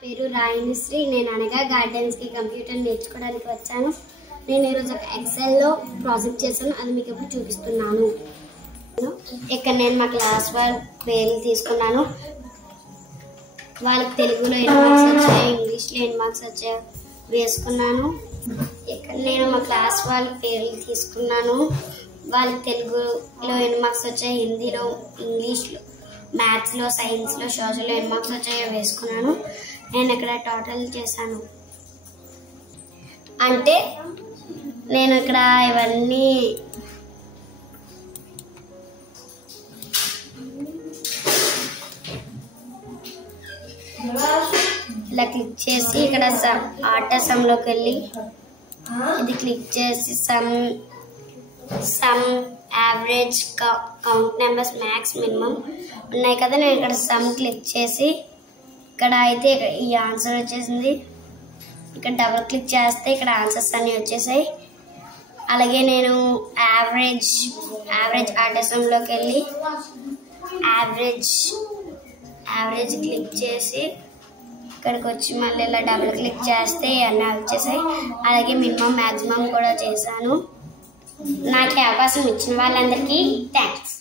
పేరు రాయినిశ్రీ. నేను అనగా గార్డెన్స్ కి కంప్యూటర్ నేర్చుకోవడానికి వచ్చాను. నేను ఈరోజు ఒక ఎక్సెల్ లో ప్రాజెక్ట్ చేశాను, అది మీకు ఇప్పుడు చూపిస్తున్నాను. ఇక్కడ నేను మా క్లాస్ వాళ్ళ పేర్లు తీసుకున్నాను. వాళ్ళకి తెలుగులో ఎన్ని మార్క్స్ వచ్చాయో, ఇంగ్లీష్లో ఎన్ని మార్క్స్ వచ్చాయో వేసుకున్నాను. ఇక్కడ నేను మా క్లాస్ వాళ్ళ పేర్లు తీసుకున్నాను. వాళ్ళకి తెలుగులో ఎన్ని మార్క్స్ వచ్చాయో, హిందీలో, ఇంగ్లీష్లో, మ్యాథ్స్లో, సైన్స్లో, సోషల్లో ఎన్ని మార్క్స్ వచ్చాయో వేసుకున్నాను. నేను ఇక్కడ టోటల్ చేశాను. అంటే నేను ఇక్కడ ఇవన్నీ ఇలా క్లిక్ చేసి ఇక్కడ ఆర్ట్ సమ్లోకి వెళ్ళి ఇది క్లిక్ చేసి some average count numbers max minimum ఉన్నాయి కదా. నేను ఇక్కడ సమ్ క్లిక్ చేసి ఇక్కడ అయితే ఈ ఆన్సర్ వచ్చేసింది. ఇక్కడ డబుల్ క్లిక్ చేస్తే ఇక్కడ ఆన్సర్స్ అన్నీ వచ్చేసాయి. అలాగే నేను యావరేజ్ ఆర్టిజంలోకి వెళ్ళి యావరేజ్ క్లిక్ చేసి ఇక్కడికి వచ్చి మళ్ళీ ఇలా డబుల్ క్లిక్ చేస్తే అన్నీ వచ్చేసాయి. అలాగే మినిమం మ్యాక్సిమం కూడా చేశాను. నాకు అవకాశం ఇచ్చిన వాళ్ళందరికీ థ్యాంక్స్.